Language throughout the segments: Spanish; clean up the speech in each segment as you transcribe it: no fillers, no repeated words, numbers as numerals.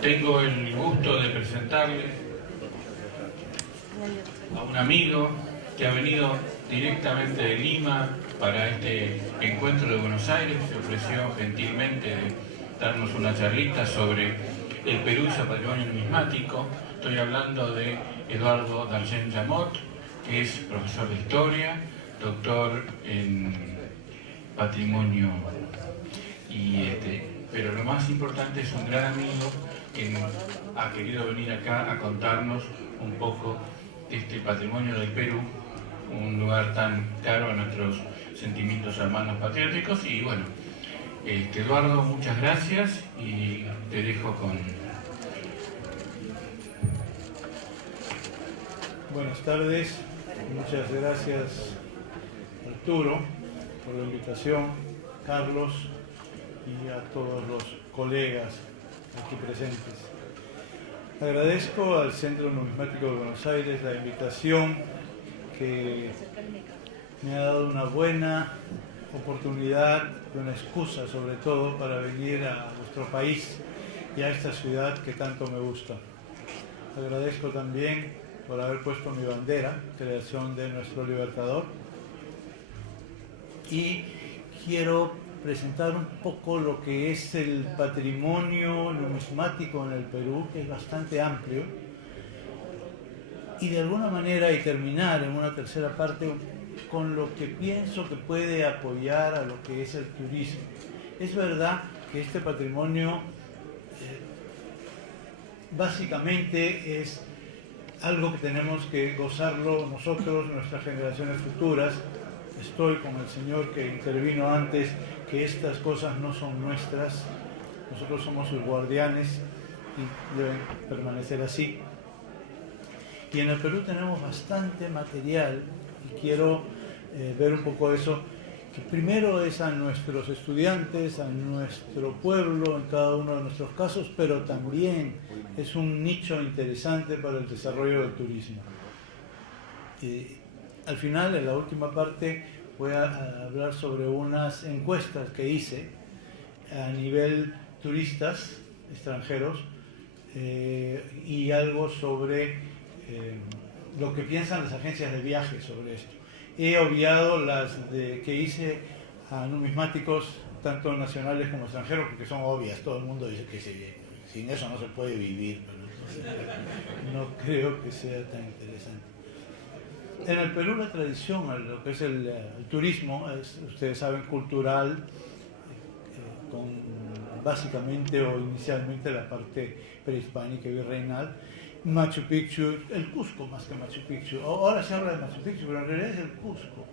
Tengo el gusto de presentarle a un amigo que ha venido directamente de Lima para este encuentro de Buenos Aires. Se ofreció gentilmente de darnos una charlita sobre el Perú y su patrimonio numismático. Estoy hablando de Eduardo Dargen Llamot, que es profesor de Historia, doctor en Patrimonio, pero lo más importante es un gran amigo que ha querido venir acá a contarnos un poco de este patrimonio del Perú, un lugar tan caro a nuestros sentimientos hermanos patrióticos. Y bueno, Eduardo, muchas gracias y te dejo con... Buenas tardes, muchas gracias Arturo por la invitación, Carlos y a todos los colegas aquí presentes. Agradezco al Centro Numismático de Buenos Aires la invitación, que me ha dado una buena oportunidad y una excusa sobre todo para venir a nuestro país y a esta ciudad que tanto me gusta. Agradezco también por haber puesto mi bandera, creación de nuestro Libertador, y quiero presentar un poco lo que es el patrimonio numismático en el Perú, que es bastante amplio, y de alguna manera, y terminar en una tercera parte con lo que pienso que puede apoyar a lo que es el turismo. Es verdad que este patrimonio básicamente es algo que tenemos que gozarlo nosotros, nuestras generaciones futuras. Estoy con el señor que intervino antes, que estas cosas no son nuestras, nosotros somos sus guardianes y deben permanecer así. Y en el Perú tenemos bastante material y quiero ver un poco eso, que primero es a nuestros estudiantes, a nuestro pueblo en cada uno de nuestros casos, pero también es un nicho interesante para el desarrollo del turismo. Al final, en la última parte, voy a hablar sobre unas encuestas que hice a nivel turistas extranjeros y algo sobre lo que piensan las agencias de viaje sobre esto. He obviado las que hice a numismáticos, tanto nacionales como extranjeros, porque son obvias. Todo el mundo dice que sin eso no se puede vivir, pero no creo que sea tan interesante. En el Perú la tradición, lo que es el turismo, es, ustedes saben, cultural, con básicamente o inicialmente la parte prehispánica y virreinal. Machu Picchu, el Cusco más que Machu Picchu. Ahora se habla de Machu Picchu, pero en realidad es el Cusco.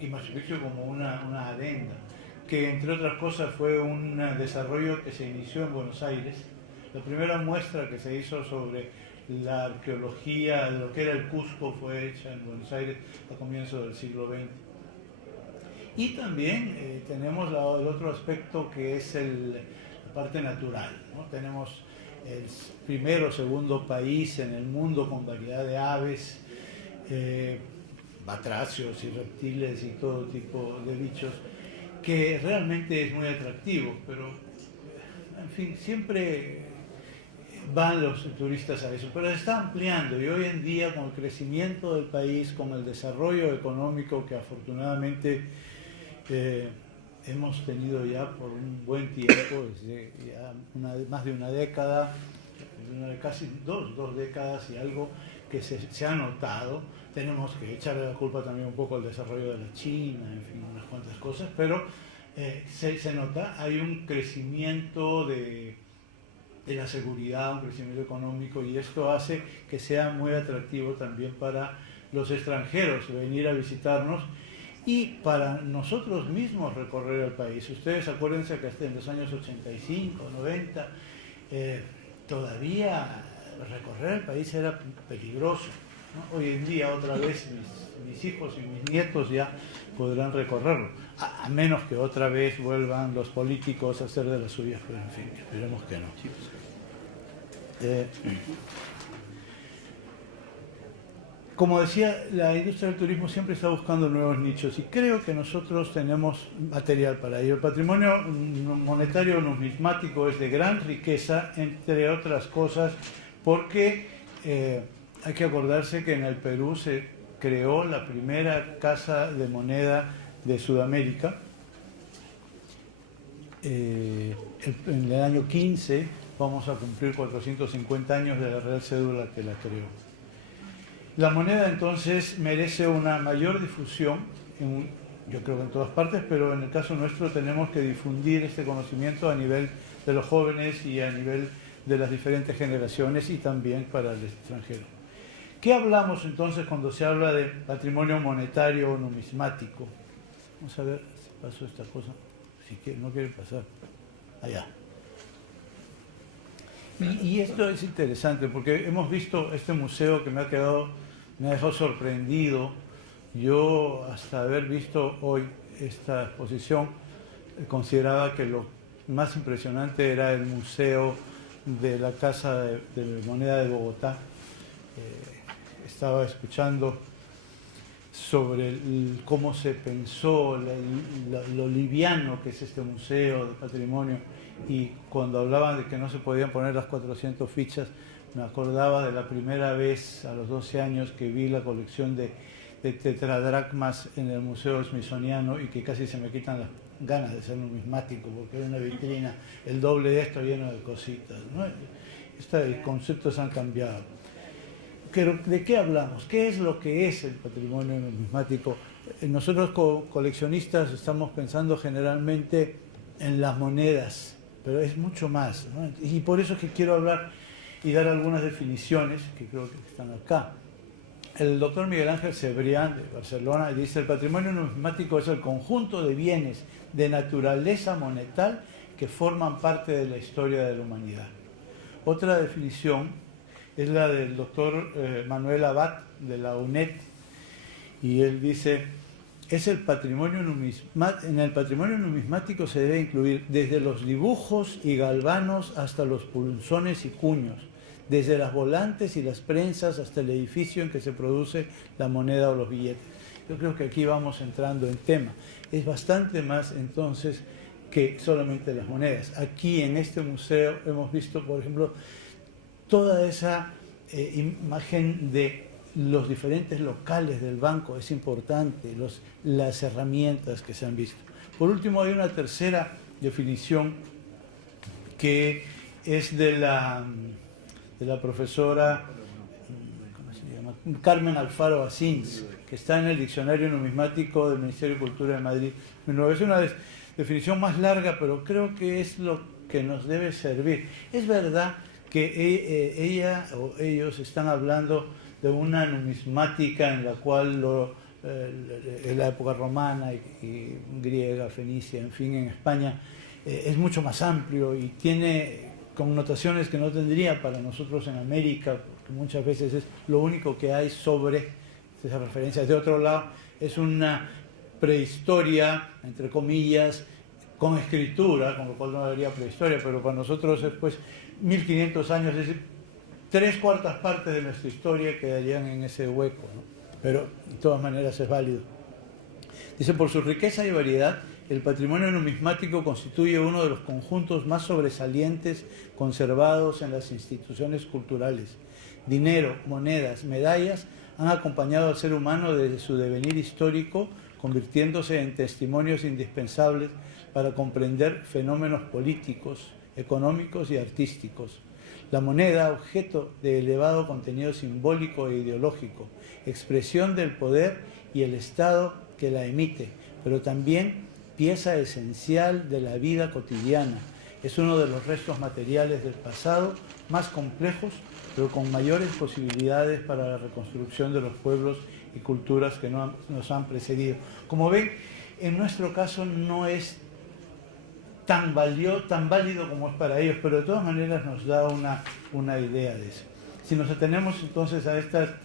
Y Machu Picchu como una adenda, que entre otras cosas fue un desarrollo que se inició en Buenos Aires. La primera muestra que se hizo sobre la arqueología de lo que era el Cusco fue hecha en Buenos Aires a comienzos del siglo XX. Y también tenemos el otro aspecto que es la parte natural, ¿no? Tenemos el primero o segundo país en el mundo con variedad de aves, batracios y reptiles y todo tipo de bichos, que realmente es muy atractivo, pero en fin, siempre van los turistas a eso, pero se está ampliando y hoy en día con el crecimiento del país, con el desarrollo económico que afortunadamente hemos tenido ya por un buen tiempo, desde ya más de una década, casi dos décadas y algo que se ha notado. Tenemos que echarle la culpa también un poco al desarrollo de la China, en fin, unas cuantas cosas, pero se nota, hay un crecimiento de la seguridad, un crecimiento económico, y esto hace que sea muy atractivo también para los extranjeros venir a visitarnos y para nosotros mismos recorrer el país. Ustedes acuérdense que hasta en los años 85, 90, todavía recorrer el país era peligroso, ¿no? Hoy en día otra vez mis hijos y mis nietos ya podrán recorrerlo, a menos que otra vez vuelvan los políticos a hacer de las suyas, pero en fin, esperemos que no. Como decía, la industria del turismo siempre está buscando nuevos nichos y creo que nosotros tenemos material para ello. El patrimonio monetario numismático es de gran riqueza, entre otras cosas, porque hay que acordarse que en el Perú se creó la primera casa de moneda de Sudamérica. En el año 15 vamos a cumplir 450 años de la Real Cédula que la creó. La moneda entonces merece una mayor difusión, yo creo que en todas partes, pero en el caso nuestro tenemos que difundir este conocimiento a nivel de los jóvenes y a nivel de las diferentes generaciones y también para el extranjero. ¿Qué hablamos entonces cuando se habla de patrimonio monetario o numismático? Vamos a ver si pasó esta cosa, si no quiere pasar, allá. Y esto es interesante porque hemos visto este museo que me ha dejado sorprendido. Yo, hasta haber visto hoy esta exposición, consideraba que lo más impresionante era el Museo de la Casa de Moneda de Bogotá. Estaba escuchando sobre cómo se pensó, lo liviano que es este museo de patrimonio, y cuando hablaban de que no se podían poner las 400 fichas, me acordaba de la primera vez a los 12 años que vi la colección de tetradracmas en el Museo Smithsoniano y que casi se me quitan las ganas de ser numismático porque era una vitrina, el doble de esto lleno de cositas, ¿no? Estos conceptos han cambiado. Pero, ¿de qué hablamos? ¿Qué es lo que es el patrimonio numismático? Nosotros como coleccionistas estamos pensando generalmente en las monedas, pero es mucho más, ¿no? Y por eso es que quiero hablar y dar algunas definiciones que creo que están acá. El doctor Miguel Ángel Cebrián de Barcelona dice: el patrimonio numismático es el conjunto de bienes de naturaleza monetal que forman parte de la historia de la humanidad. Otra definición es la del doctor Manuel Abad de la UNED, y él dice: en el patrimonio numismático se debe incluir desde los dibujos y galvanos hasta los punzones y cuños, desde las volantes y las prensas hasta el edificio en que se produce la moneda o los billetes. Yo creo que aquí vamos entrando en tema. Es bastante más entonces que solamente las monedas. Aquí en este museo hemos visto, por ejemplo, toda esa imagen de los diferentes locales del banco. Es importante, las herramientas que se han visto. Por último, hay una tercera definición que es de la profesora, ¿cómo se llama?, Carmen Alfaro Asins, que está en el Diccionario Numismático del Ministerio de Cultura de Madrid. Es una definición más larga, pero creo que es lo que nos debe servir. Es verdad que ella o ellos están hablando de una numismática en la cual en la época romana y griega, fenicia, en fin, en España, es mucho más amplio y tiene connotaciones que no tendría para nosotros en América, porque muchas veces es lo único que hay sobre esas referencias. De otro lado, es una prehistoria, entre comillas, con escritura, con lo cual no habría prehistoria, pero para nosotros es pues 1500 años, es decir, 3/4 partes de nuestra historia quedarían en ese hueco, ¿no? Pero de todas maneras es válido. Dice: por su riqueza y variedad, el patrimonio numismático constituye uno de los conjuntos más sobresalientes conservados en las instituciones culturales. Dinero, monedas, medallas han acompañado al ser humano desde su devenir histórico, convirtiéndose en testimonios indispensables para comprender fenómenos políticos, económicos y artísticos. La moneda, objeto de elevado contenido simbólico e ideológico, expresión del poder y el Estado que la emite, pero también pieza esencial de la vida cotidiana. Es uno de los restos materiales del pasado más complejos, pero con mayores posibilidades para la reconstrucción de los pueblos y culturas que nos han precedido. Como ven, en nuestro caso no es tan válido como es para ellos, pero de todas maneras nos da una idea de eso. Si nos atenemos entonces a esta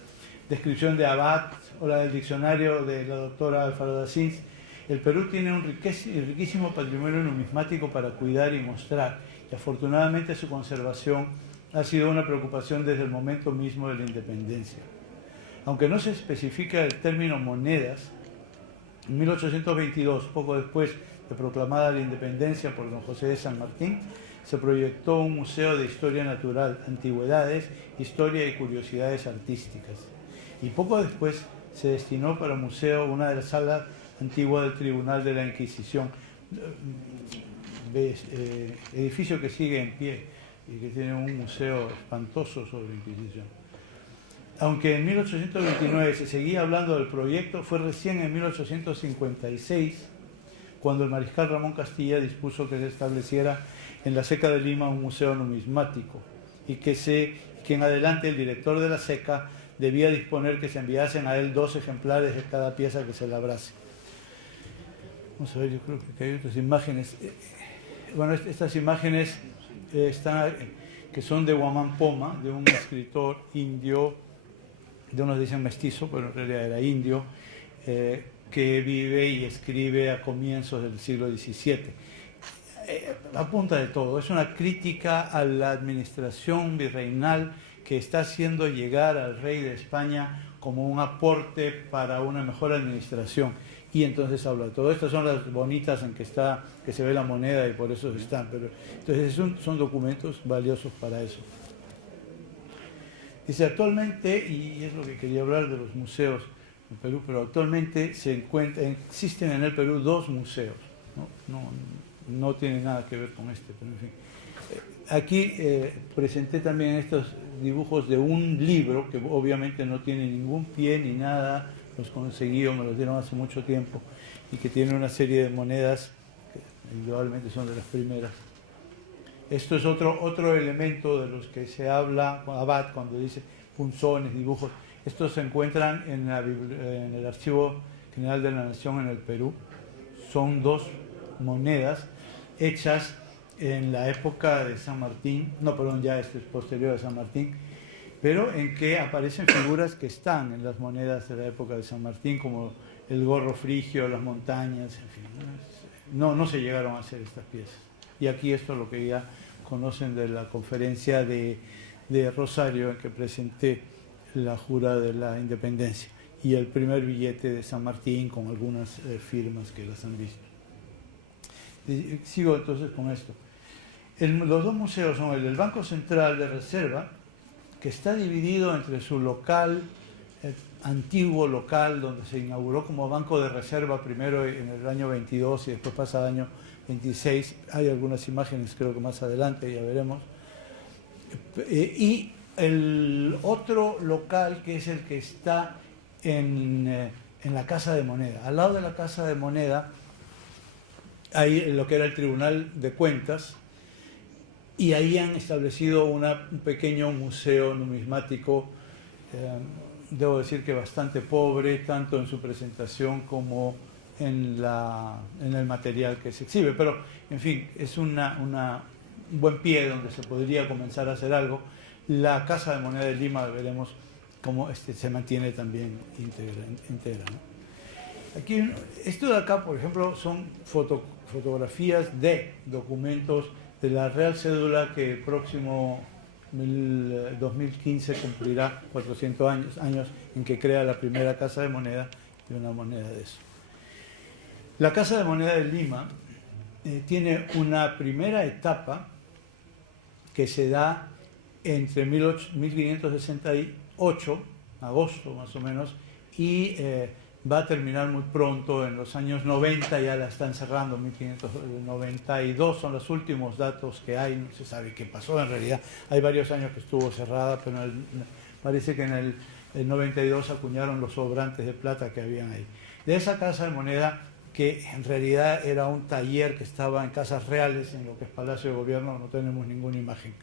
descripción de Abad o la del diccionario de la doctora Alfaro Asins, el Perú tiene un riquísimo patrimonio numismático para cuidar y mostrar, y afortunadamente su conservación ha sido una preocupación desde el momento mismo de la independencia. Aunque no se especifica el término monedas, en 1822, poco después de proclamada la independencia por don José de San Martín, se proyectó un museo de historia natural, antigüedades, historia y curiosidades artísticas. Y poco después se destinó para museo una de las salas antiguas del Tribunal de la Inquisición, edificio que sigue en pie y que tiene un museo espantoso sobre la Inquisición. Aunque en 1829 se seguía hablando del proyecto, fue recién en 1856 cuando el mariscal Ramón Castilla dispuso que se estableciera en la Seca de Lima un museo numismático y que en adelante el director de la Seca debía disponer que se enviasen a él 2 ejemplares de cada pieza que se labrase. Vamos a ver, yo creo que hay otras imágenes. Bueno, estas imágenes que son de Guamán Poma, de un escritor indio, de unos dicen mestizo, pero en realidad era indio, que vive y escribe a comienzos del siglo XVII. Apunta de todo, es una crítica a la administración virreinal que está haciendo llegar al rey de España como un aporte para una mejor administración. Y entonces habla de todo. Estas son las bonitas en que se ve la moneda y por eso están. Pero, entonces son documentos valiosos para eso. Dice, actualmente, y es lo que quería hablar de los museos en Perú, pero actualmente existen en el Perú 2 museos. No tiene nada que ver con este, pero en fin. Aquí presenté también estos dibujos de un libro que obviamente no tiene ningún pie ni nada, los conseguí o me los dieron hace mucho tiempo, y que tiene una serie de monedas que indudablemente son de las primeras. Esto es otro elemento de los que se habla Abad cuando dice punzones, dibujos. Estos se encuentran en el Archivo General de la Nación en el Perú. Son 2 monedas hechas en la época de San Martín, ya este es posterior a San Martín, pero en que aparecen figuras que están en las monedas de la época de San Martín, como el gorro frigio, las montañas, en fin. No se llegaron a hacer estas piezas. Y aquí esto es lo que ya conocen de la conferencia de Rosario en que presenté la jura de la independencia y el primer billete de San Martín con algunas firmas que las han visto. Sigo entonces con esto. Los 2 museos son el del Banco Central de Reserva, que está dividido entre su local, antiguo local, donde se inauguró como Banco de Reserva primero en el año 22 y después pasa al año 26. Hay algunas imágenes, creo que más adelante, ya veremos. Y el otro local, que es el que está en la Casa de Moneda. Al lado de la Casa de Moneda hay lo que era el Tribunal de Cuentas, y ahí han establecido un pequeño museo numismático, debo decir que bastante pobre, tanto en su presentación como en el material que se exhibe. Pero, en fin, es un buen pie donde se podría comenzar a hacer algo. La Casa de Moneda de Lima, veremos cómo se mantiene también íntegra, ¿no? Aquí, esto de acá, por ejemplo, son fotografías de documentos de la Real Cédula que el próximo 2015 cumplirá 400 años en que crea la primera Casa de Moneda, y una moneda de eso. La Casa de Moneda de Lima tiene una primera etapa que se da entre 1568, agosto más o menos, y va a terminar muy pronto, en los años 90 ya la están cerrando, 1592 son los últimos datos que hay, no se sabe qué pasó en realidad, hay varios años que estuvo cerrada, pero parece que en el 92 acuñaron los sobrantes de plata que habían ahí. De esa Casa de Moneda, que en realidad era un taller que estaba en Casas Reales, en lo que es Palacio de Gobierno, no tenemos ninguna imagen.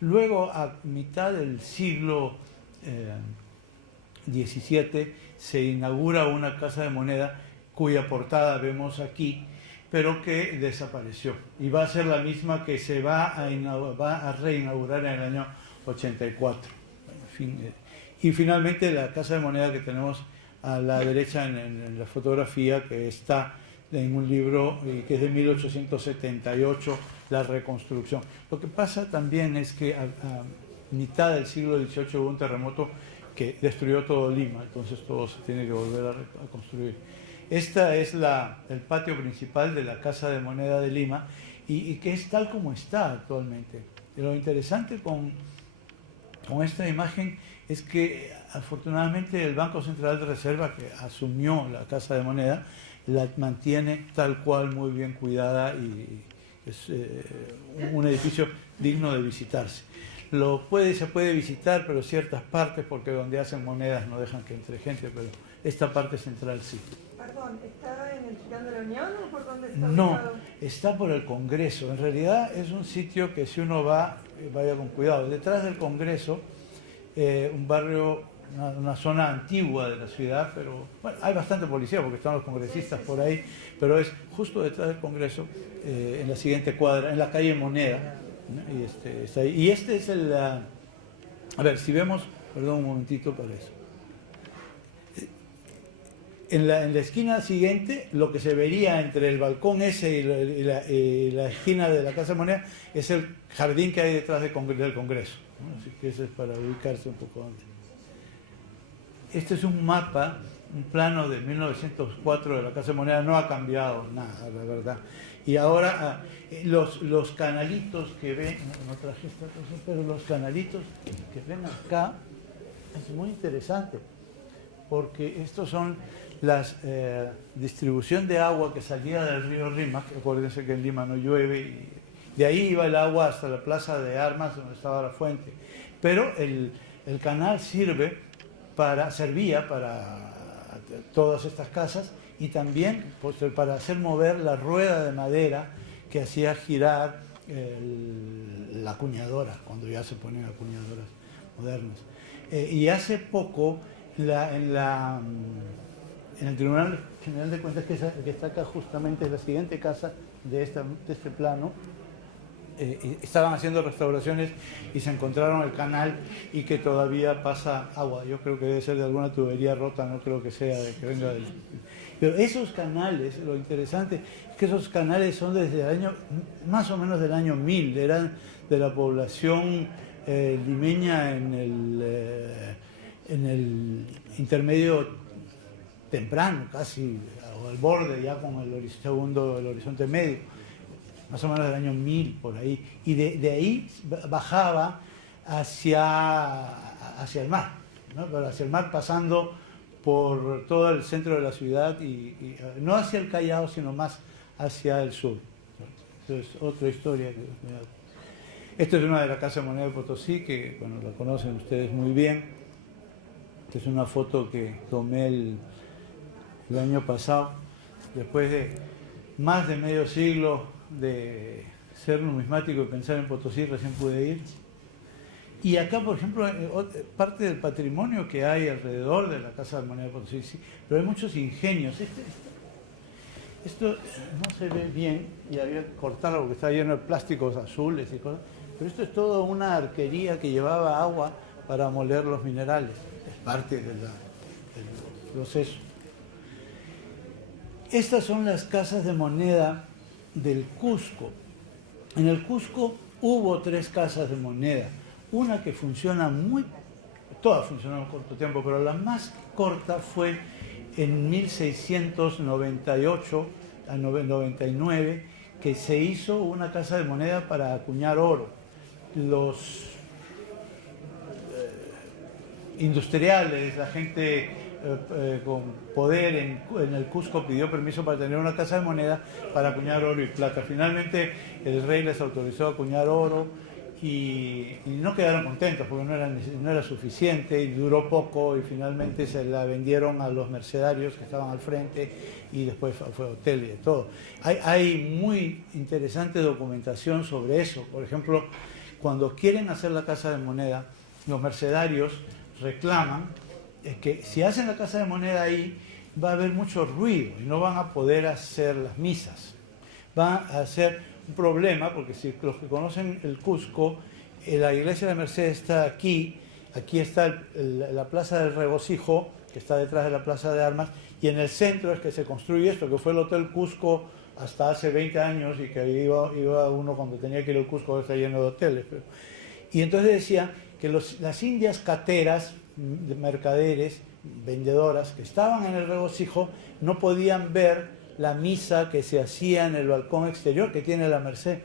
Luego, a mitad del siglo XVII, se inaugura una Casa de Moneda cuya portada vemos aquí, pero que desapareció. Y va a ser la misma que se va a reinaugurar en el año 84. En fin, y finalmente la Casa de Moneda que tenemos a la derecha en la fotografía, que está en un libro que es de 1878, La Reconstrucción. Lo que pasa también es que a mitad del siglo XVIII hubo un terremoto que destruyó todo Lima, entonces todo se tiene que volver a construir. Esta es el patio principal de la Casa de Moneda de Lima y que es tal como está actualmente. Y lo interesante con esta imagen es que afortunadamente el Banco Central de Reserva, que asumió la Casa de Moneda, la mantiene tal cual, muy bien cuidada, y es un edificio digno de visitarse. Se puede visitar, pero ciertas partes, porque donde hacen monedas no dejan que entre gente, pero esta parte central sí. Perdón, ¿está en el Girón de la Unión o por dónde está? No, está por el Congreso. En realidad es un sitio que si uno va, vaya con cuidado. Detrás del Congreso, un barrio, una zona antigua de la ciudad, pero bueno, hay bastante policía porque están los congresistas por ahí, pero es justo detrás del Congreso, en la siguiente cuadra, en la calle Moneda, ¿no? Y está ahí. Y este es a ver, si vemos, perdón un momentito para eso. En la esquina siguiente, lo que se vería entre el balcón ese y la esquina de la Casa de Moneda es el jardín que hay detrás del Congreso, ¿no? Así que eso es para ubicarse un poco antes. Este es un mapa, un plano de 1904 de la Casa de Moneda, no ha cambiado nada, la verdad. Y ahora los canalitos que ven, no traje esta cosa, pero los canalitos que ven acá es muy interesante, porque estos son la distribución de agua que salía del río Rímac. Acuérdense que en Lima no llueve, y de ahí iba el agua hasta la plaza de armas donde estaba la fuente, pero el canal servía para todas estas casas, y también pues, para hacer mover la rueda de madera que hacía girar la acuñadora, cuando ya se ponen acuñadoras modernas. Y hace poco en el Tribunal General de Cuentas, que está acá justamente, es la siguiente casa de este plano, estaban haciendo restauraciones y se encontraron el canal y que todavía pasa agua. Yo creo que debe ser de alguna tubería rota, no creo que sea de que venga del... Pero esos canales, lo interesante es que esos canales son desde el año, más o menos del año 1000, eran de la población limeña en el intermedio temprano, casi, o al borde, ya con el horizonte medio, más o menos del año 1000 por ahí, y de ahí bajaba hacia el mar, ¿no? Pero hacia el mar, pasando por todo el centro de la ciudad, y no hacia el Callao, sino más hacia el sur. Entonces, otra historia. Esta es una de la Casa de Moneda de Potosí, que bueno, la conocen ustedes muy bien. Esta es una foto que tomé el año pasado, después de más de medio siglo de ser numismático y pensar en Potosí, recién pude ir. Y acá, por ejemplo, parte del patrimonio que hay alrededor de la Casa de Moneda de Potosí, sí, pero hay muchos ingenios. Esto no se ve bien, y había que cortarlo porque está lleno de plásticos azules y cosas, pero esto es toda una arquería que llevaba agua para moler los minerales. Es parte del proceso. Estas son las casas de moneda del Cusco. En el Cusco hubo 3 casas de moneda. Una que funciona todas funcionaron corto tiempo, pero la más corta fue en 1698 a 99, que se hizo una casa de moneda para acuñar oro. Los industriales, la gente con poder en el Cusco pidió permiso para tener una casa de moneda para acuñar oro y plata. Finalmente el rey les autorizó a acuñar oro y no quedaron contentos porque no era suficiente, y duró poco, y finalmente se la vendieron a los mercenarios que estaban al frente, y después fue hotel y de todo. Hay muy interesante documentación sobre eso. Por ejemplo, cuando quieren hacer la casa de moneda, los mercenarios reclaman que si hacen la casa de moneda ahí, va a haber mucho ruido y no van a poder hacer las misas. Va a ser un problema, porque si los que conocen el Cusco, la iglesia de Merced está aquí está la Plaza del Regocijo, que está detrás de la Plaza de Armas, y en el centro es que se construye esto, que fue el Hotel Cusco hasta hace 20 años, y que iba uno cuando tenía que ir al Cusco, está lleno de hoteles. Y entonces decían que las indias cateras mercaderes, vendedoras que estaban en el regocijo, no podían ver la misa que se hacía en el balcón exterior que tiene la Merced,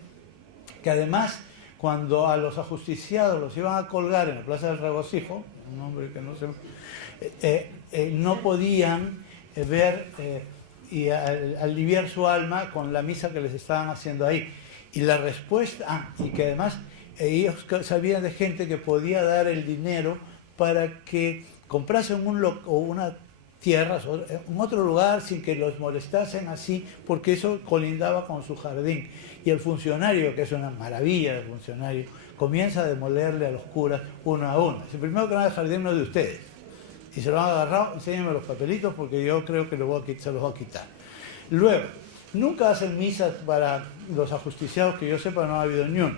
que además cuando a los ajusticiados los iban a colgar en la Plaza del Regocijo, un nombre que no sé, no podían ver y aliviar su alma con la misa que les estaban haciendo ahí. Y la respuesta, y que además ellos sabían de gente que podía dar el dinero para que comprasen una tierra en otro lugar sin que los molestasen así, porque eso colindaba con su jardín. Y el funcionario, que es una maravilla de funcionario, comienza a demolerle a los curas uno a uno. El primero que nada, el jardín no es de ustedes. Y se lo han agarrado, enséñenme los papelitos porque yo creo que se los voy a quitar. Luego, nunca hacen misas para los ajusticiados, que yo sepa no ha habido ni uno.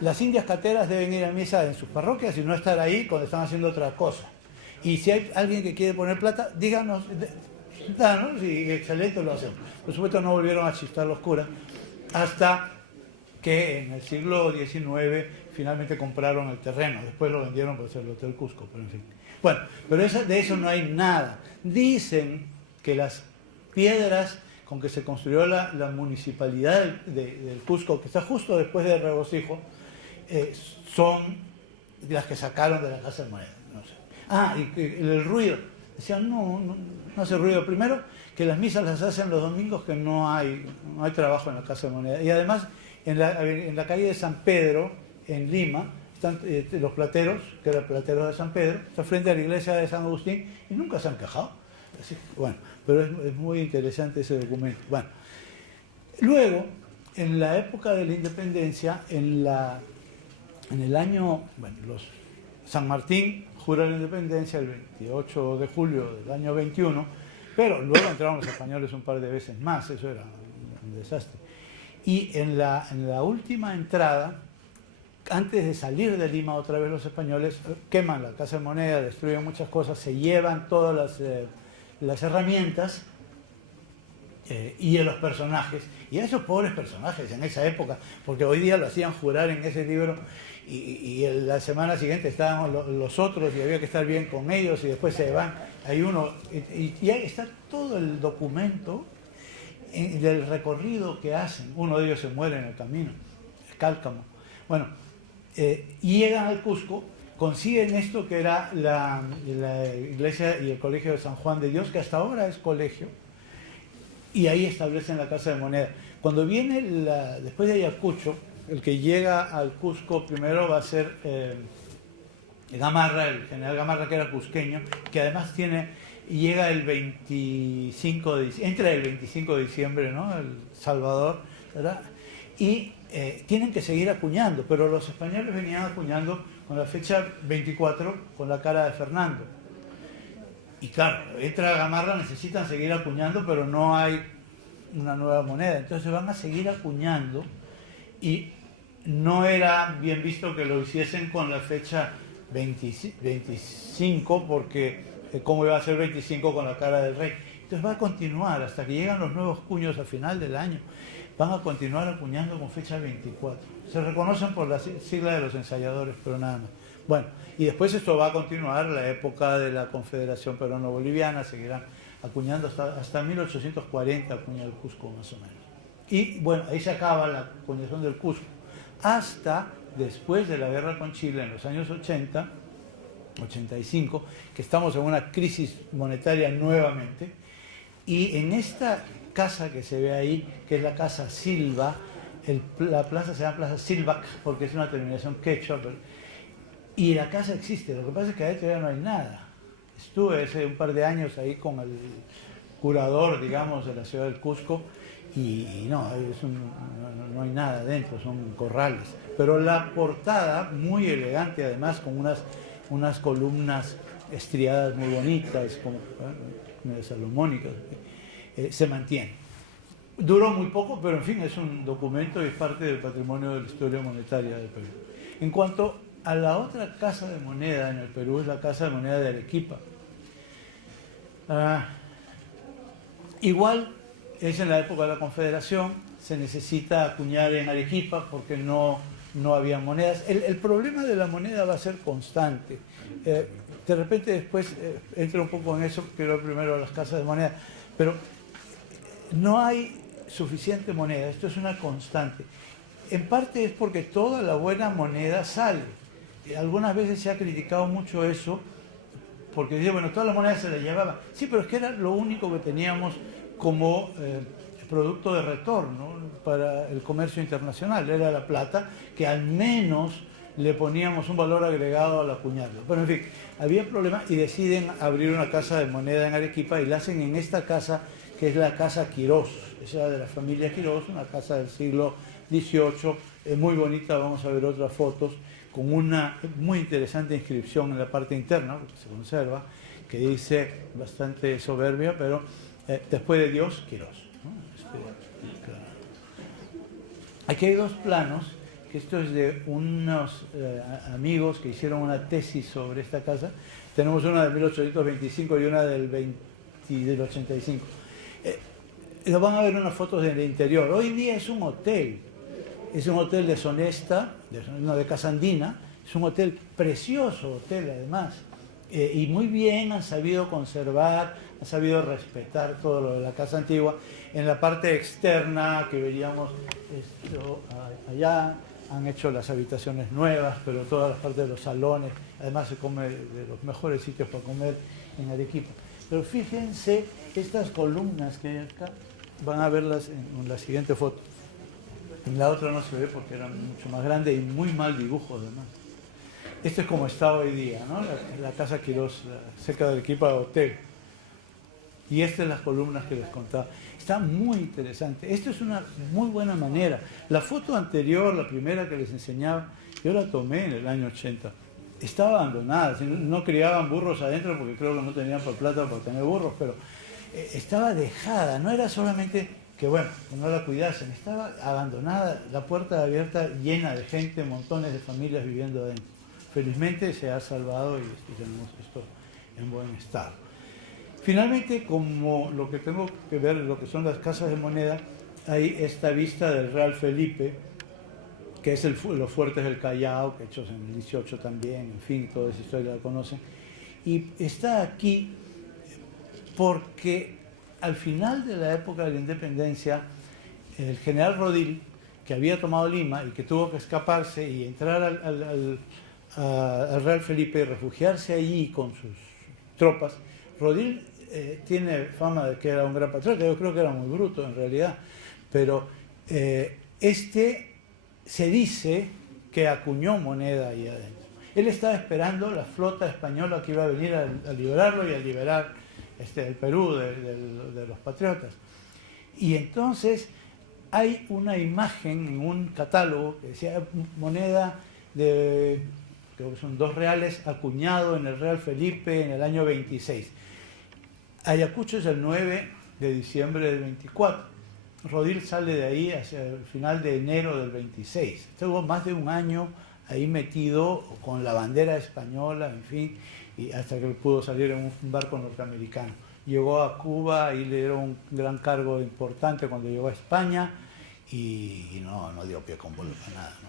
Las indias cateras deben ir a misa en sus parroquias y no estar ahí cuando están haciendo otra cosa. Y si hay alguien que quiere poner plata, díganos, danos y excelente lo hacemos. Por supuesto no volvieron a chistar los curas hasta que en el siglo XIX finalmente compraron el terreno. Después lo vendieron por ser el Hotel Cusco, pero en fin. Bueno, pero de eso no hay nada. Dicen que las piedras con que se construyó la municipalidad del Cusco, que está justo después del Regocijo, son las que sacaron de la Casa de Moneda. No sé. Y el ruido. Decían, no hace ruido. Primero, que las misas las hacen los domingos, que no hay trabajo en la Casa de Moneda. Y además, en la calle de San Pedro, en Lima, están los plateros, que era el platero de San Pedro, está frente a la iglesia de San Agustín, y nunca se han quejado. Así, bueno, pero es muy interesante ese documento. Bueno, luego, en la época de la independencia, en el año, San Martín jura la independencia el 28 de julio del año 21, pero luego entraron los españoles un par de veces más, eso era un desastre. Y en la última entrada, antes de salir de Lima otra vez, los españoles queman la Casa de Moneda, destruyen muchas cosas, se llevan todas las herramientas y a los personajes, y a esos pobres personajes en esa época, porque hoy día lo hacían jurar en ese libro, y la semana siguiente estaban los otros y había que estar bien con ellos, y después se van, hay uno, y ahí está todo el documento del recorrido que hacen. Uno de ellos se muere en el camino, es Cálcamo. Bueno, llegan al Cusco, consiguen esto que era la iglesia y el colegio de San Juan de Dios, que hasta ahora es colegio, y ahí establecen la Casa de Moneda. Cuando viene, después de Ayacucho, el que llega al Cusco primero va a ser Gamarra, el general Gamarra, que era cusqueño, que además llega el 25 de diciembre, entra el 25 de diciembre, ¿no? El Salvador, ¿verdad? Y tienen que seguir acuñando, pero los españoles venían acuñando con la fecha 24 con la cara de Fernando. Y claro, entra Gamarra, necesitan seguir acuñando, pero no hay una nueva moneda. Entonces van a seguir acuñando y no era bien visto que lo hiciesen con la fecha 25, porque ¿cómo iba a ser 25 con la cara del rey? Entonces va a continuar hasta que llegan los nuevos cuños a final del año. Van a continuar acuñando con fecha 24. Se reconocen por la sigla de los ensayadores, pero nada más. Bueno, y después esto va a continuar, la época de la Confederación Peruano-Boliviana, seguirán acuñando hasta 1840, acuña el Cusco más o menos. Y bueno, ahí se acaba la acuñación del Cusco, hasta después de la guerra con Chile en los años 80, 85, que estamos en una crisis monetaria nuevamente, y en esta casa que se ve ahí, que es la Casa Silva, la plaza se llama Plaza Silvac porque es una terminación quechua, y la casa existe. Lo que pasa es que adentro ya no hay nada. Estuve hace un par de años ahí con el curador, digamos, de la ciudad del Cusco, y no hay nada adentro, son corrales. Pero la portada, muy elegante además, con unas columnas estriadas muy bonitas, como salomónicas, se mantiene. Duró muy poco, pero en fin, es un documento y es parte del patrimonio de la historia monetaria del Perú. En cuanto a la otra casa de moneda en el Perú, es la Casa de Moneda de Arequipa. Igual es en la época de la Confederación, se necesita acuñar en Arequipa porque no había monedas. El problema de la moneda va a ser constante. de repente después entro un poco en eso, quiero ir primero a las casas de moneda, pero no hay suficiente moneda, esto es una constante. En parte es porque toda la buena moneda sale. Algunas veces se ha criticado mucho eso, porque dice, bueno, toda la moneda se la llevaba. Sí, pero es que era lo único que teníamos como producto de retorno para el comercio internacional, era la plata, que al menos le poníamos un valor agregado al acuñarlo. Pero en fin, había problemas y deciden abrir una casa de moneda en Arequipa y la hacen en esta casa, que es la Casa Quirós, esa de la familia Quirós, una casa del siglo XVIII, muy bonita, vamos a ver otras fotos, con una muy interesante inscripción en la parte interna, porque se conserva, que dice, bastante soberbia, pero después de Dios, Quirós, ¿no? Claro. Aquí hay dos planos, que esto es de unos amigos que hicieron una tesis sobre esta casa. Tenemos una de 1825 y una del 85. Lo van a ver unas fotos del interior. Hoy en día es un hotel deshonesta, de Casa Andina, es un hotel precioso, hotel además, y muy bien han sabido conservar, han sabido respetar todo lo de la casa antigua. En la parte externa que veríamos allá, han hecho las habitaciones nuevas, pero todas las partes de los salones, además se come de los mejores sitios para comer en Arequipa. Pero fíjense estas columnas que hay acá, van a verlas en la siguiente foto. En la otra no se ve porque eran mucho más grandes y muy mal dibujo además. Esto es como está hoy día, ¿no? La Casa Quirós, cerca de Arequipa, hotel. Y estas son las columnas que les contaba. Está muy interesante. Esto es una muy buena manera. La foto anterior, la primera que les enseñaba, yo la tomé en el año 80. Estaba abandonada. No criaban burros adentro porque creo que no tenían por plata para tener burros, pero estaba dejada. No era solamente que, bueno, que no la cuidasen. Estaba abandonada, la puerta abierta, llena de gente, montones de familias viviendo adentro. Felizmente se ha salvado y tenemos esto en buen estado. Finalmente, como lo que tengo que ver, lo que son las casas de moneda, hay esta vista del Real Felipe, que es los fuertes del Callao, que hechos en el 18 también, en fin, toda esa historia la conocen. Y está aquí porque al final de la época de la independencia, el general Rodil, que había tomado Lima y que tuvo que escaparse y entrar al Real Felipe y refugiarse allí con sus tropas, Rodil tiene fama de que era un gran patriota. Yo creo que era muy bruto en realidad, pero se dice que acuñó moneda ahí adentro. Él estaba esperando la flota española que iba a venir a liberarlo y a liberar el Perú de los patriotas. Y entonces hay una imagen en un catálogo que decía moneda de, creo que son 2 reales, acuñado en el Real Felipe en el año 26. Ayacucho es el 9 de diciembre del 24. Rodil sale de ahí hacia el final de enero del 26. Estuvo más de un año ahí metido con la bandera española, en fin, y hasta que pudo salir en un barco norteamericano. Llegó a Cuba y le dieron un gran cargo importante cuando llegó a España y no dio pie con bola para nada. ¿No?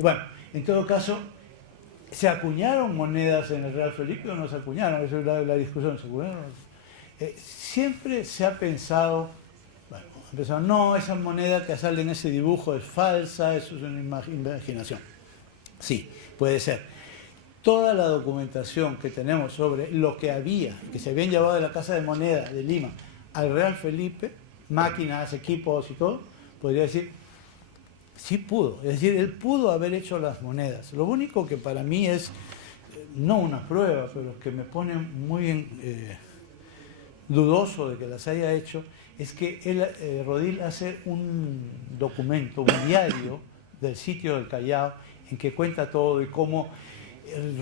Bueno, en todo caso, ¿se acuñaron monedas en el Real Felipe o no se acuñaron? Esa es la discusión. ¿Se acuñaron? Siempre se ha pensado, no, esa moneda que sale en ese dibujo es falsa, eso es una imaginación. Sí, puede ser. Toda la documentación que tenemos sobre lo que había, que se habían llevado de la Casa de Moneda de Lima al Real Felipe, máquinas, equipos y todo, podría decir, sí pudo. Es decir, él pudo haber hecho las monedas. Lo único que para mí es, no una prueba, pero que me pone muy dudoso de que las haya hecho, es que Rodil hace un documento, un diario del sitio del Callao, en que cuenta todo y cómo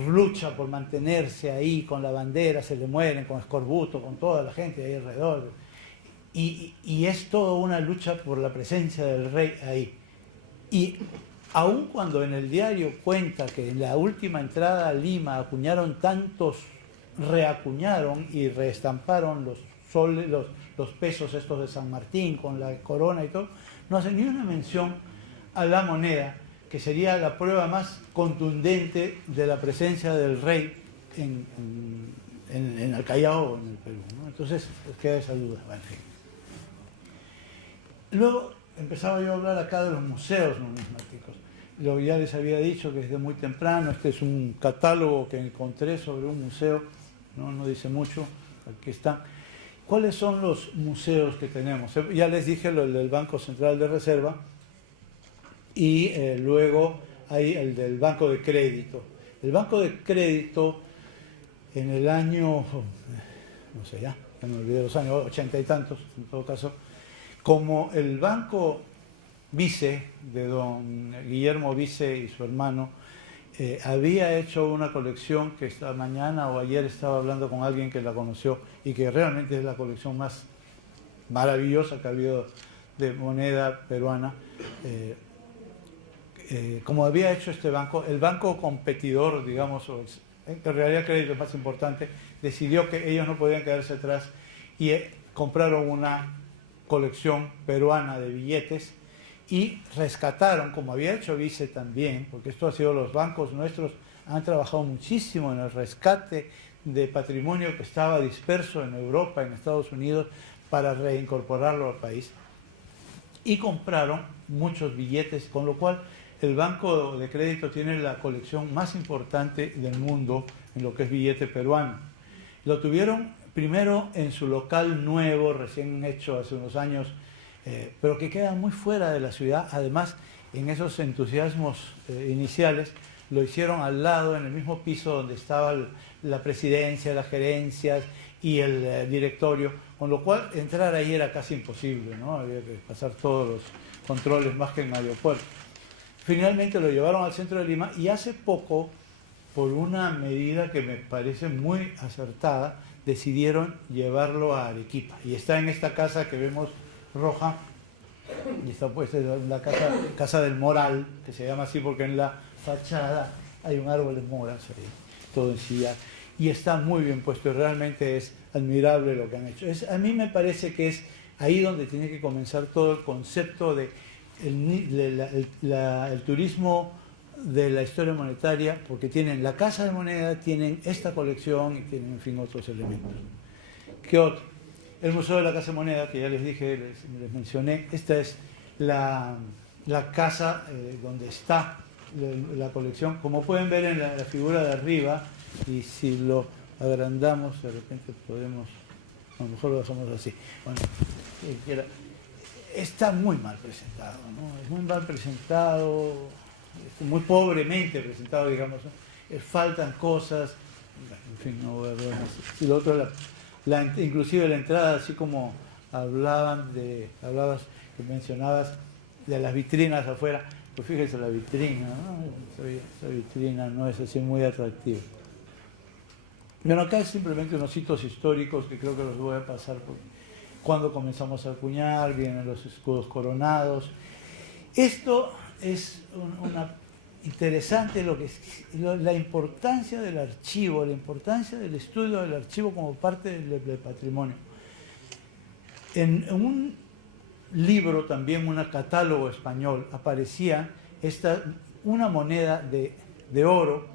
lucha por mantenerse ahí con la bandera, se le mueren con escorbuto, con toda la gente ahí alrededor. Y es toda una lucha por la presencia del rey ahí. Y aun cuando en el diario cuenta que en la última entrada a Lima acuñaron tantos, reacuñaron y reestamparon los pesos estos de San Martín con la corona y todo, no hace ni una mención a la moneda, que sería la prueba más contundente de la presencia del rey en el Callao o en el Perú, ¿no? Entonces queda esa duda. Bueno, en fin. Luego empezaba yo a hablar acá de los museos numismáticos. Lo que ya les había dicho que desde muy temprano, este es un catálogo que encontré sobre un museo, no dice mucho, aquí está. ¿Cuáles son los museos que tenemos? Ya les dije lo del Banco Central de Reserva y luego hay el del Banco de Crédito. El Banco de Crédito en el año, no sé ya me olvidé los años 80 y tantos, en todo caso, como el Banco Vice de don Guillermo Vice y su hermano había hecho una colección que esta mañana o ayer estaba hablando con alguien que la conoció y que realmente es la colección más maravillosa que ha habido de moneda peruana. Como había hecho este banco, el banco competidor, digamos, en realidad el crédito es más importante, decidió que ellos no podían quedarse atrás y compraron una colección peruana de billetes y rescataron, como había hecho Vice también, porque esto ha sido, los bancos nuestros han trabajado muchísimo en el rescate de patrimonio que estaba disperso en Europa, en Estados Unidos, para reincorporarlo al país. Y compraron muchos billetes, con lo cual el Banco de Crédito tiene la colección más importante del mundo en lo que es billete peruano. Lo tuvieron primero en su local nuevo, recién hecho hace unos años, pero que queda muy fuera de la ciudad. Además, en esos entusiasmos iniciales, lo hicieron al lado, en el mismo piso donde estaba la presidencia, las gerencias y el directorio, con lo cual entrar ahí era casi imposible, ¿no? Había que pasar todos los controles más que en aeropuerto. Finalmente lo llevaron al centro de Lima y hace poco, por una medida que me parece muy acertada, decidieron llevarlo a Arequipa. Y está en esta casa que vemos roja, y está puesta en la casa del Moral, que se llama así porque en la fachada hay un árbol de moras ahí, todo en sillar. Y está muy bien puesto y realmente es admirable lo que han hecho. A mí me parece que es ahí donde tiene que comenzar todo el concepto de el turismo de la historia monetaria, porque tienen la casa de moneda, tienen esta colección y tienen, en fin, otros elementos. ¿Qué otro? El Museo de la Casa de Moneda, que ya les dije, les mencioné. Esta es la casa donde está la colección. Como pueden ver en la figura de arriba, y si lo agrandamos, de repente podemos, a lo mejor lo hacemos así. Bueno, está muy mal presentado, ¿no? Es muy mal presentado, muy pobremente presentado, digamos, ¿no? Faltan cosas, en fin, no voy a ver más. Y lo otro, inclusive la entrada, así como que mencionabas de las vitrinas afuera, pues fíjese la vitrina, ¿no? Esa vitrina no es así muy atractiva. Bueno, acá es simplemente unos hitos históricos que creo que los voy a pasar por cuando comenzamos a acuñar, vienen los escudos coronados. Esto es una interesante, la importancia del archivo, la importancia del estudio del archivo como parte del patrimonio. En un libro también, un catálogo español, aparecía una moneda de oro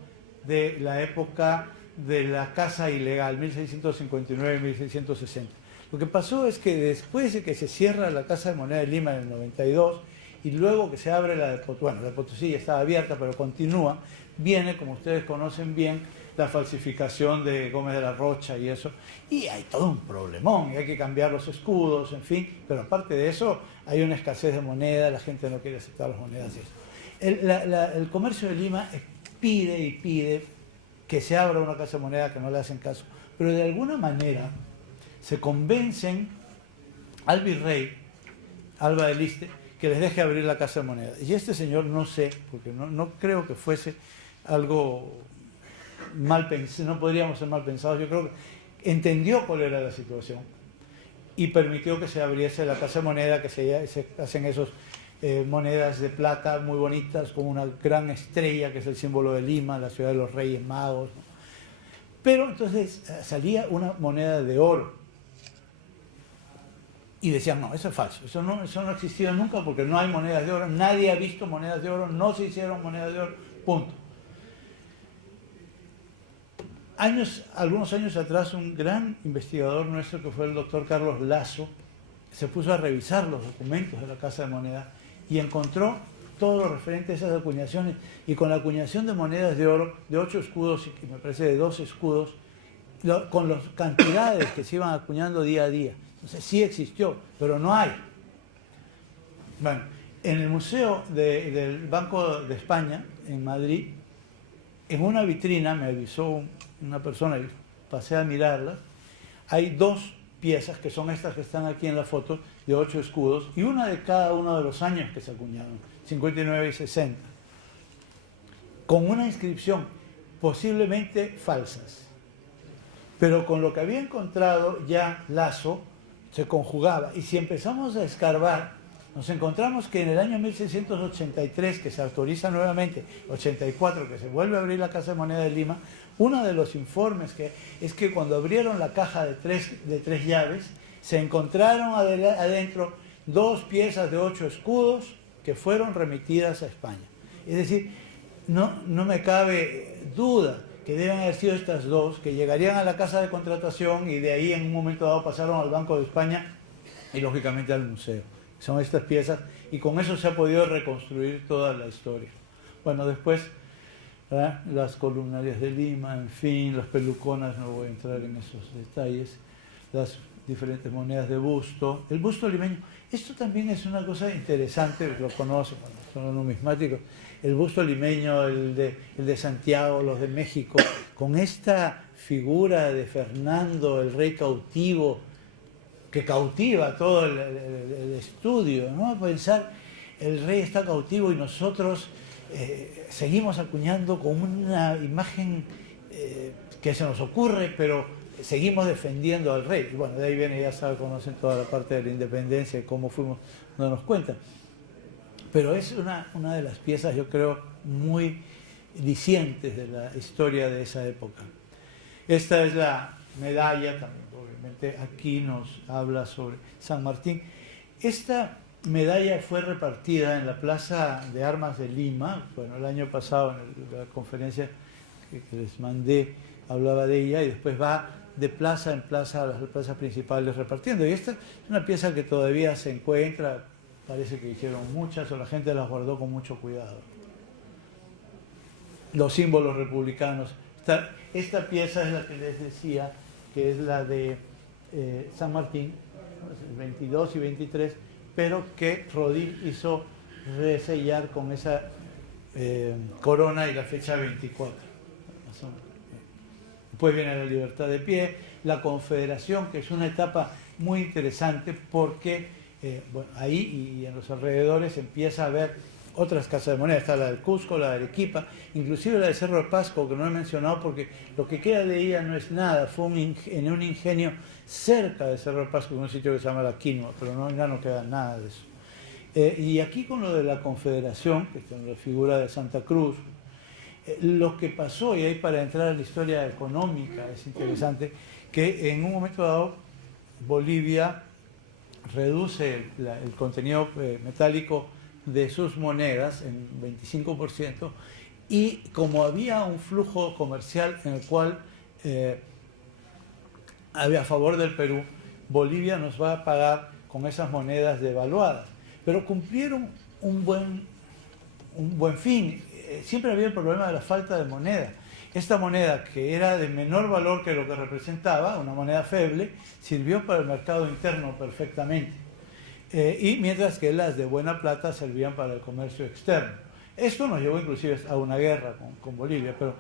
de la época de la Casa Ilegal, 1659-1660. Lo que pasó es que después de que se cierra la Casa de Moneda de Lima en el 92 y luego que se abre la de Potosí, bueno, la de Potosí ya estaba abierta pero continúa, viene, como ustedes conocen bien, la falsificación de Gómez de la Rocha y eso, y hay todo un problemón, y hay que cambiar los escudos, en fin, pero aparte de eso hay una escasez de moneda, la gente no quiere aceptar las monedas y eso. El comercio de Lima pide y pide que se abra una casa de moneda, que no le hacen caso, pero de alguna manera se convencen al virrey Alba del Liste que les deje abrir la casa de moneda. Y este señor, no sé, porque no creo que fuese algo mal pensado, no podríamos ser mal pensados, yo creo que entendió cuál era la situación y permitió que se abriese la casa de moneda, que se hacen esos monedas de plata muy bonitas con una gran estrella que es el símbolo de Lima, la ciudad de los Reyes Magos, ¿no? Pero entonces salía una moneda de oro y decían, no, eso es falso, eso no ha existido nunca porque no hay monedas de oro, nadie ha visto monedas de oro, no se hicieron monedas de oro, punto. Algunos años atrás, un gran investigador nuestro, que fue el doctor Carlos Lazo, se puso a revisar los documentos de la Casa de Moneda y encontró todo lo referente a esas acuñaciones, y con la acuñación de monedas de oro, de 8 escudos y me parece de 2 escudos, con las cantidades que se iban acuñando día a día. Entonces sí existió, pero no hay. Bueno, en el Museo del Banco de España, en Madrid, en una vitrina, me avisó una persona y pasé a mirarlas, hay 2 piezas, que son estas que están aquí en la foto, de 8 escudos, y una de cada uno de los años que se acuñaron, 59 y 60, con una inscripción, posiblemente falsas. Pero con lo que había encontrado ya Lazo, se conjugaba. Y si empezamos a escarbar, nos encontramos que en el año 1683, que se autoriza nuevamente, 84, que se vuelve a abrir la Casa de Moneda de Lima, uno de los informes es que cuando abrieron la caja de tres llaves, se encontraron adentro 2 piezas de 8 escudos que fueron remitidas a España. Es decir, no me cabe duda que deben haber sido estas 2, que llegarían a la casa de contratación y de ahí en un momento dado pasaron al Banco de España y lógicamente al museo. Son estas piezas y con eso se ha podido reconstruir toda la historia. Bueno, después, ¿verdad?, las columnarias de Lima, en fin, las peluconas, no voy a entrar en esos detalles, las diferentes monedas de busto, el busto limeño. Esto también es una cosa interesante, lo conocen, bueno, son los numismáticos, el busto limeño, el de Santiago, los de México, con esta figura de Fernando, el rey cautivo, que cautiva todo el estudio, ¿no? Pensar, el rey está cautivo y nosotros seguimos acuñando con una imagen que se nos ocurre, pero seguimos defendiendo al rey. Y bueno, de ahí viene, ya saben, conocen toda la parte de la independencia y cómo fuimos dándonos cuenta. Pero es una de las piezas, yo creo, muy dicientes de la historia de esa época. Esta es la medalla, también obviamente aquí nos habla sobre San Martín. Esta medalla fue repartida en la Plaza de Armas de Lima. Bueno, el año pasado en la conferencia que les mandé hablaba de ella, y después va de plaza en plaza a las plazas principales repartiendo. Y esta es una pieza que todavía se encuentra, parece que hicieron muchas o la gente las guardó con mucho cuidado. Los símbolos republicanos. Esta pieza es la que les decía, que es la de San Martín, el 22 y 23, pero que Rodil hizo resellar con esa corona y la fecha 24. Después viene la libertad de pie, la confederación, que es una etapa muy interesante porque bueno, ahí y en los alrededores empieza a haber otras casas de moneda. Está la del Cusco, la de Arequipa, inclusive la de Cerro de Pasco, que no he mencionado porque lo que queda de ella no es nada, fue en un ingenio cerca de Cerro de Pasco, en un sitio que se llama La Quinoa, pero ya no queda nada de eso. Y aquí con lo de la confederación, que está en la figura de Santa Cruz, lo que pasó, y ahí para entrar a la historia económica es interesante, que en un momento dado Bolivia reduce el contenido metálico de sus monedas en 25%, y como había un flujo comercial en el cual había a favor del Perú, Bolivia nos va a pagar con esas monedas devaluadas, pero cumplieron un buen fin. Siempre había el problema de la falta de moneda. Esta moneda, que era de menor valor que lo que representaba, una moneda feble, sirvió para el mercado interno perfectamente. Y mientras que las de buena plata servían para el comercio externo. Esto nos llevó inclusive a una guerra con Bolivia, pero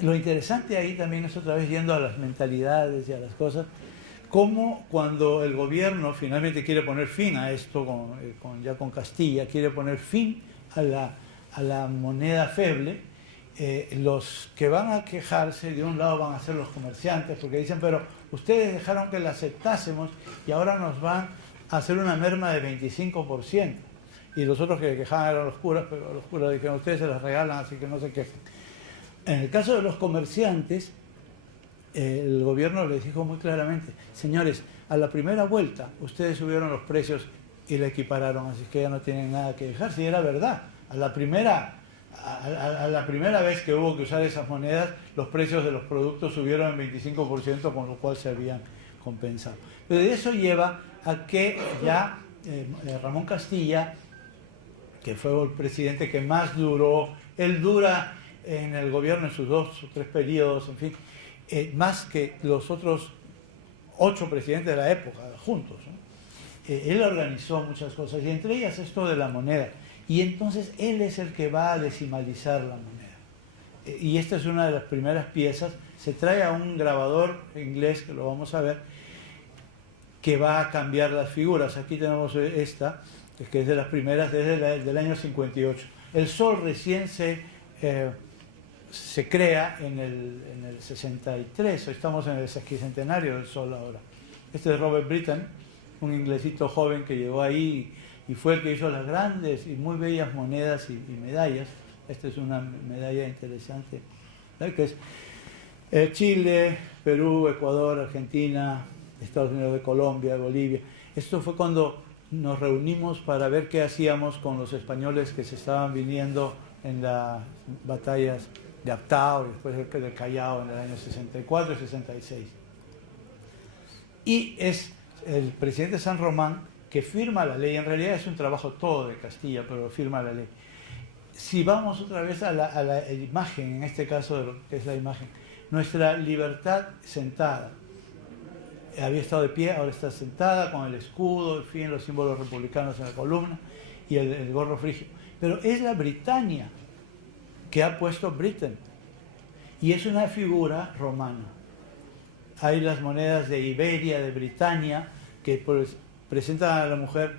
lo interesante ahí también es, otra vez yendo a las mentalidades y a las cosas, cómo cuando el gobierno finalmente quiere poner fin a esto, ya con Castilla, quiere poner fin a la moneda feble, los que van a quejarse de un lado van a ser los comerciantes, porque dicen, pero ustedes dejaron que la aceptásemos y ahora nos van a hacer una merma de 25%. Y los otros que quejaban eran los curas, pero los curas dijeron, ustedes se las regalan, así que no se quejen. En el caso de los comerciantes, el gobierno les dijo muy claramente, señores, a la primera vuelta ustedes subieron los precios y la equipararon, así que ya no tienen nada que dejar. Si era verdad, a la primera a la primera vez que hubo que usar esas monedas, los precios de los productos subieron en 25%, con lo cual se habían compensado. Pero eso lleva a que ya Ramón Castilla, que fue el presidente que más duró, él dura en el gobierno en sus 2 o 3 periodos, en fin, más que los otros 8 presidentes de la época juntos, ¿no? Él organizó muchas cosas, y entre ellas esto de la moneda. Y entonces él es el que va a decimalizar la moneda. Y esta es una de las primeras piezas. Se trae a un grabador inglés, que lo vamos a ver, que va a cambiar las figuras. Aquí tenemos esta, que es de las primeras desde el año 58. El sol recién se crea en el 63, estamos en el sesquicentenario del sol ahora. Este es Robert Britton, un inglesito joven que llegó ahí y fue el que hizo las grandes y muy bellas monedas y medallas. Esta es una medalla interesante, ¿no? Que es Chile, Perú, Ecuador, Argentina, Estados Unidos de Colombia, Bolivia. Esto fue cuando nos reunimos para ver qué hacíamos con los españoles que se estaban viniendo en las batallas de Aptao y después del Callao en el año 64 y 66. Y es el presidente San Román que firma la ley. En realidad es un trabajo todo de Castilla, pero firma la ley. Si vamos otra vez a la imagen, en este caso de lo que es la imagen, nuestra libertad sentada. Había estado de pie, ahora está sentada con el escudo, en fin, los símbolos republicanos en la columna y el gorro frigio. Pero es la Britannia que ha puesto Britain y es una figura romana. Hay las monedas de Iberia, de Britania, que pues presentan a la mujer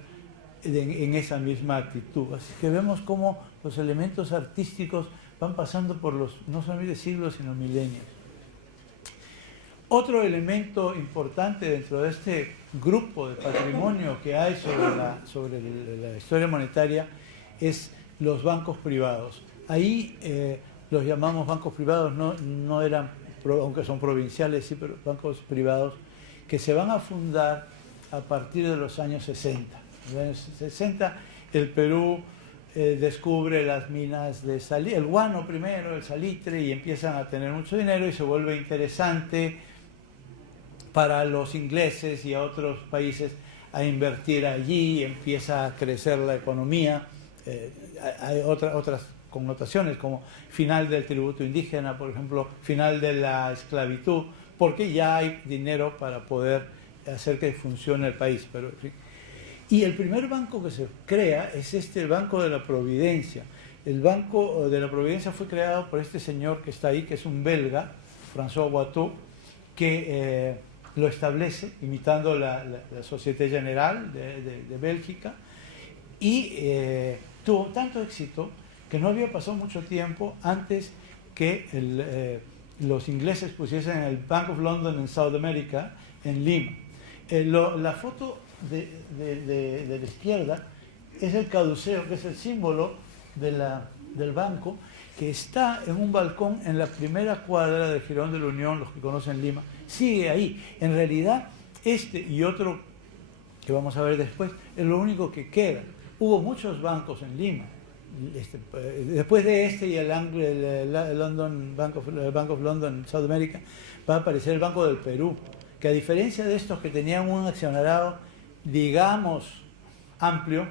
en esa misma actitud. Así que vemos cómo los elementos artísticos van pasando por los, no solamente siglos, sino milenios. Otro elemento importante dentro de este grupo de patrimonio que hay sobre la historia monetaria es los bancos privados. Ahí los llamamos bancos privados, no eran, aunque son provinciales, sí, pero bancos privados que se van a fundar a partir de los años 60. En los años 60 el Perú descubre las minas de salitre, el guano primero, el salitre, y empiezan a tener mucho dinero y se vuelve interesante para los ingleses y a otros países a invertir allí, empieza a crecer la economía. Hay otras connotaciones como final del tributo indígena, por ejemplo, final de la esclavitud, porque ya hay dinero para poder hacer que funcione el país. Pero, en fin. Y el primer banco que se crea es el Banco de la Providencia. El Banco de la Providencia fue creado por este señor que está ahí, que es un belga, François Watteau, que lo establece imitando la Société Générale de Bélgica, y tuvo tanto éxito que no había pasado mucho tiempo antes que los ingleses pusiesen el Bank of London en South America, en Lima. La foto de la izquierda es el caduceo, que es el símbolo del banco, que está en un balcón en la primera cuadra del Jirón de la Unión. Los que conocen Lima, sigue ahí. En realidad, este y otro que vamos a ver después es lo único que queda. Hubo muchos bancos en Lima. Después de este y el Bank of London, South America, va a aparecer el Banco del Perú, que a diferencia de estos que tenían un accionariado, digamos, amplio,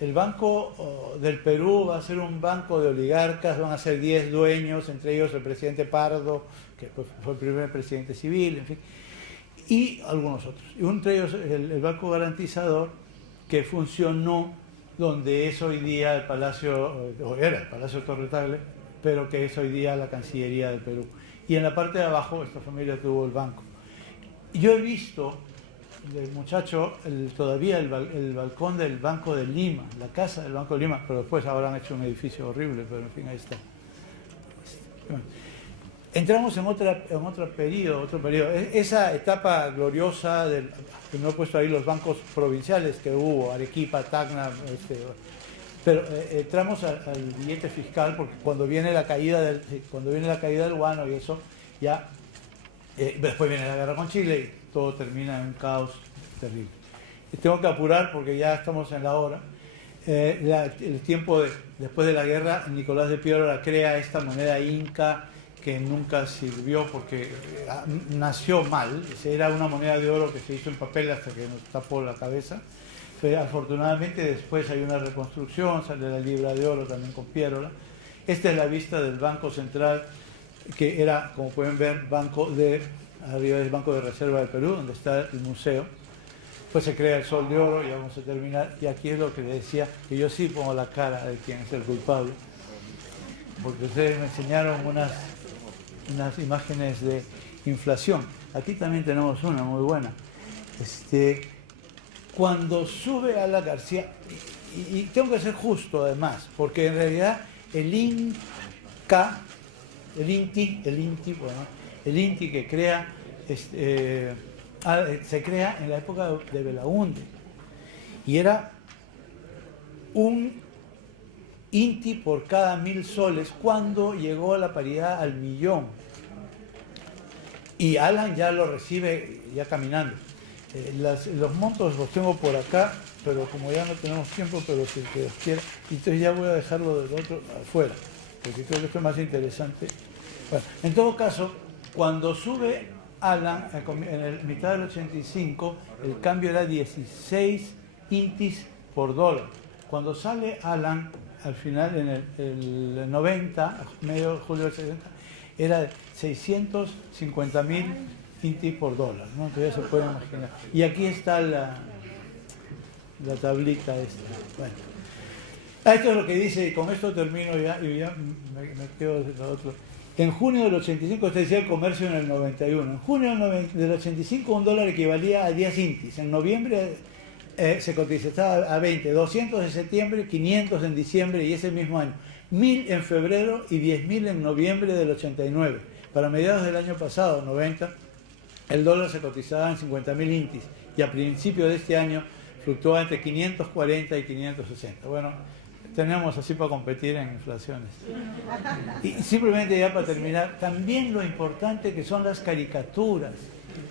el Banco del Perú va a ser un banco de oligarcas, van a ser 10 dueños, entre ellos el presidente Pardo, que fue el primer presidente civil, en fin, y algunos otros. Y entre ellos el Banco Garantizador, que funcionó donde es hoy día el Palacio, o era el Palacio Torre Tagle, pero que es hoy día la Cancillería del Perú. Y en la parte de abajo, esta familia tuvo el banco. Yo he visto, del muchacho, todavía el balcón del Banco de Lima, la casa del Banco de Lima, pero después ahora han hecho un edificio horrible, pero en fin, ahí está. Bueno, entramos en otro periodo. Esa etapa gloriosa, que no he puesto ahí los bancos provinciales que hubo, Arequipa, Tacna, pero entramos al billete fiscal, porque cuando viene la caída del guano y eso, ya después viene la guerra con Chile y todo termina en un caos terrible. Tengo que apurar porque ya estamos en la hora. el tiempo después de la guerra, Nicolás de Piérola crea esta moneda inca que nunca sirvió porque nació mal. Era una moneda de oro que se hizo en papel hasta que nos tapó la cabeza. Pero afortunadamente después hay una reconstrucción, sale la libra de oro también con Piérola. Esta es la vista del Banco Central, que era, como pueden ver, arriba del Banco de Reserva del Perú, donde está el museo. Pues se crea el Sol de Oro, y vamos a terminar. Y aquí es lo que le decía, que yo sí pongo la cara de quién es el culpable. Porque ustedes me enseñaron unas imágenes de inflación. Aquí también tenemos una muy buena. Cuando sube Alan García, y tengo que ser justo además, porque en realidad el INTI que crea, se crea en la época de Belaúnde, y era un INTI por cada 1000 soles cuando llegó a la paridad al millón. Y Alan ya lo recibe ya caminando. Los montos los tengo por acá, pero como ya no tenemos tiempo, pero si Dios quiere, entonces ya voy a dejarlo del otro afuera, porque creo que esto es más interesante. Bueno, en todo caso, cuando sube Alan, en el mitad del 85, el cambio era 16 intis por dólar. Cuando sale Alan, al final, en el 90, medio de julio del 70, era de 650.000 intis por dólar, ¿no? Entonces ya se puede imaginar. Y aquí está la tablita esta. Bueno, esto es lo que dice, y con esto termino ya, y ya me quedo de lo otro. En junio del 85, usted decía el comercio en el 91. En junio del 85, un dólar equivalía a 10 intis. En noviembre se cotizaba a 20, 200 en septiembre, 500 en diciembre y ese mismo año. 1000 en febrero y 10.000 en noviembre del 89. Para mediados del año pasado, 90, el dólar se cotizaba en 50.000 intis y a principios de este año fluctuaba entre 540 y 560. Bueno, tenemos así para competir en inflaciones. Y simplemente ya para terminar, también lo importante que son las caricaturas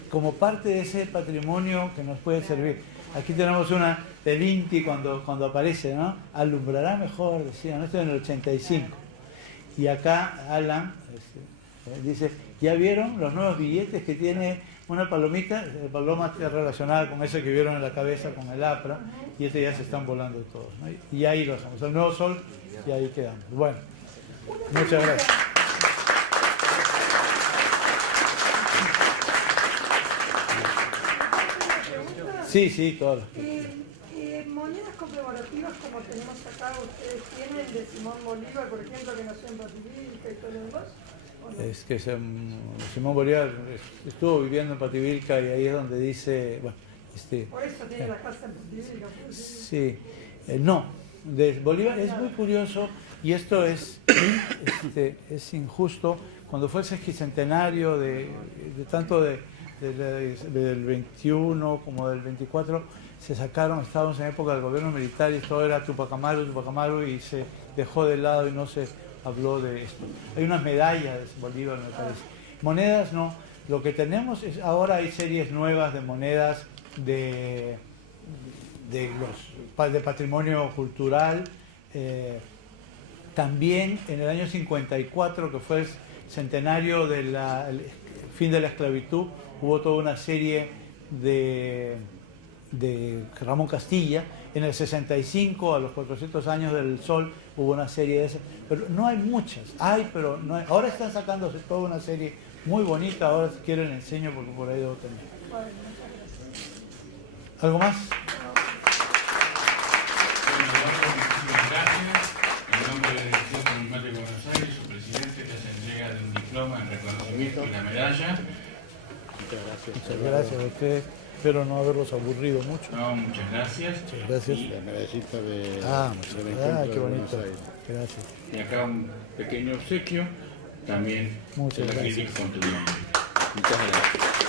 como parte de ese patrimonio que nos puede servir. Aquí tenemos una del INTI cuando aparece, ¿no? Alumbrará mejor, decían, esto es en el 85. Y acá Alan dice, ¿ya vieron los nuevos billetes que tiene una palomita? La paloma está relacionada con eso que vieron en la cabeza, con el APRA, y ya se están volando todos, ¿no? Y ahí lo hacemos, el nuevo sol, y ahí quedamos. Bueno, muchas gracias. Sí, todas las monedas conmemorativas como tenemos acá, ¿ustedes tienen de Simón Bolívar, por ejemplo, que nació en Pativilca y todo lo demás? ¿No? Es que Simón Bolívar estuvo viviendo en Pativilca y ahí es donde dice, bueno, por eso tiene la casa en Pativilca. Sí, no, de Bolívar es muy curioso y esto es injusto. Cuando fue el sesquicentenario tanto del 21 como del 24, se sacaron, estábamos en época del gobierno militar y todo era Tupac Amaru y se dejó de lado y no se habló de esto. Hay unas medallas de Bolívar, me parece. Monedas no, lo que tenemos es, ahora hay series nuevas de monedas de patrimonio cultural. También en el año 54, que fue el centenario del fin de la esclavitud, hubo toda una serie de Ramón Castilla. En el 65, a los 400 años del Sol, hubo una serie de esas. Pero no hay muchas. Pero no hay. Ahora están sacándose toda una serie muy bonita. Ahora si quieren enseño porque por ahí debo tener. ¿Algo más? Muchísimas gracias. En nombre de la Dirección Municipal de Buenos Aires, su presidente les entrega de un diploma en reconocimiento y la medalla. Muchas gracias a ustedes. Espero no haberlos aburrido mucho. No, muchas gracias. Muchas gracias. La medallita de... qué bonito. Gracias. Y acá un pequeño obsequio, también Muchas de la gracias. crítica con tu nombre. Muchas gracias.